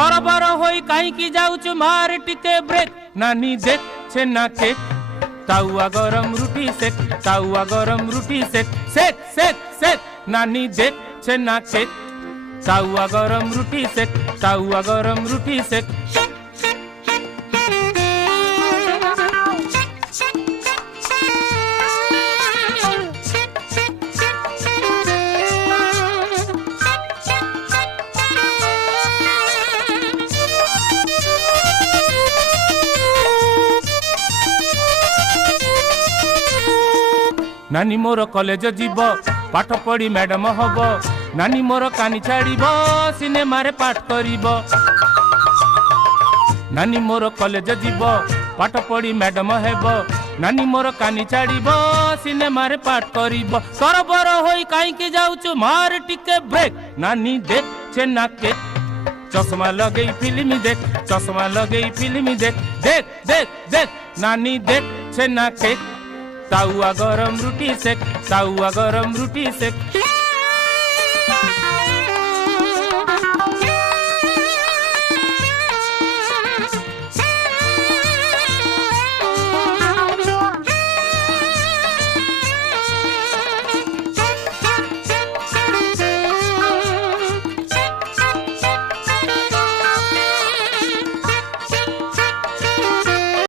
तरबर होई कहीं जाऊचु मार टिके ब्रेक नानी देख छेना केक ताउआ गरम रुटी सेक ताउआ गरम रुटी सेक सेक सेक सेक नानी देख छेना केक ताउआ गरम रुटी सेक ताउआ गरम रुटी सेक नानी मोर कॉलेज जीव पाठ पढ़ी मैडम हब नानी मोर कानी छाड़ब सिनेमा रे पाठ करिब नानी मोर कॉलेज जीव पाठ पढ़ी मैडम हेब नानी मोर कानी छाड़ब सिनेमा रे पाठ करिब तरबर होई कहीं जाऊचु मार टिके ब्रेक नानी देख छेना केक चश्मा लगेई फिल्म देख चश्मा लगेई फिल्म देख देख देख देख नानी देख छेना केक ताउआ गरम रुटी सेक ताउआ गरम रुटी सेक